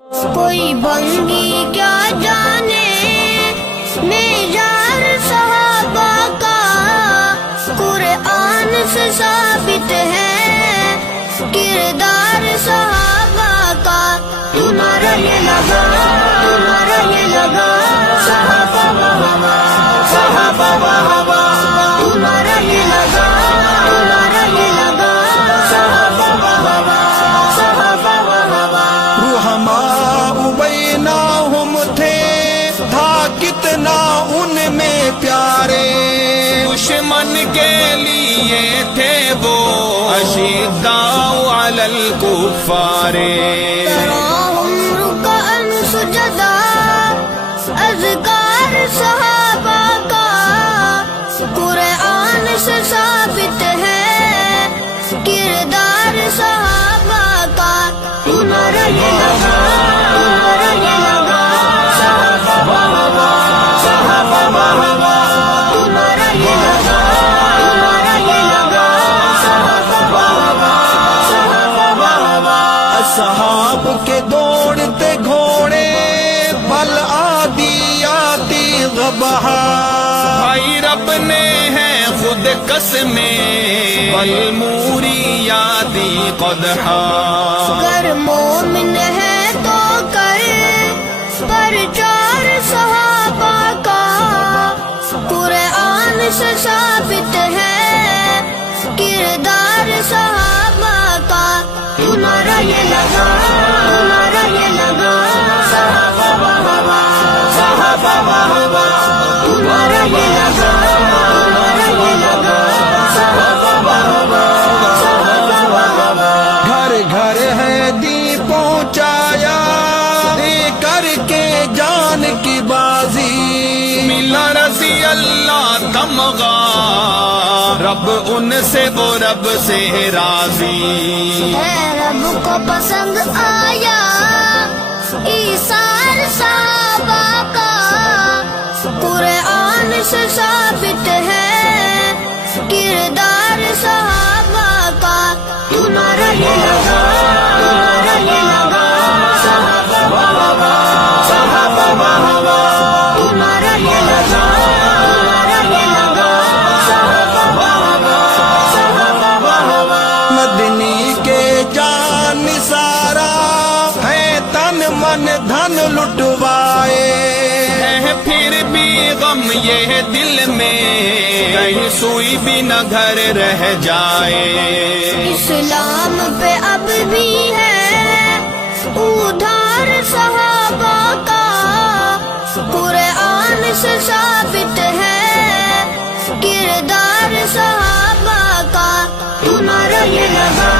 کوئی بھنگی کیا جانے معیار صحابہ کا، قرآن سے ثابت ہے کردار صحابہ کا۔ تمہارا یہ لگا صحابہ وہاں، صحابہ وہاں، تمہارا یہ لگا صحابہ وہاں، صحابہ وہاں۔ رحماء بینہم تھے، تھا کتنا ان میں پیارے، دشمن کے لیے تھے وہ اشداء علی الکفار۔ تراہم رکعا سجدا، اذکار صحابہ کا، قرآن سے ثابت ہے کردار صحابہ کا۔ تمہارا یہ لگا صحابہ وہاں، صحابہ وہاں، تمہارا یہ لگا صحابہ وہاں، صحابہ وہاں۔ اصحاب کے دوڑتے گھوڑے، بل عادیاتی غبہا، بھائی رب نے ہے خود قسمیں، بل موریاتی قدحا۔ گر مومن ہے تو کر پرچار صحابہ کا، قرآن سے ثابت ہے کردار صحابہ کا۔ تمہارا یہ لگا صحابہ وہاں، صحابہ وہاں، تمہارا یہ لگا صحابہ وہاں، صحابہ وہاں۔ گھر گھر ہے دی پہنچایا، دے کر کے جان کی بازی، ملا رضی اللہ تمغا، رب ان سے وہ رب سے راضی۔ ہے رب کو پسند آیا ایثار صحابہ کا، قرآن سے ثابت ہے کردار صحابہ کا۔ تمہارا یہ لگا صحابہ وہاں، صحابہ وہاں، تمہارا یہ لگا صحابہ وہاں، صحابہ وہاں۔ مدنی کے جان سارا ہے، تن من دھن لٹوائے، ہے پھر بھی غم یہ دل میں، کہیں سوئی بھی نہ گھر رہ جائے۔ اسلام پہ اب بھی ہے ادھار صحابہ کا، قرآن سے ثابت ہے کردار صحابہ کا۔ تمہارا یہ لگا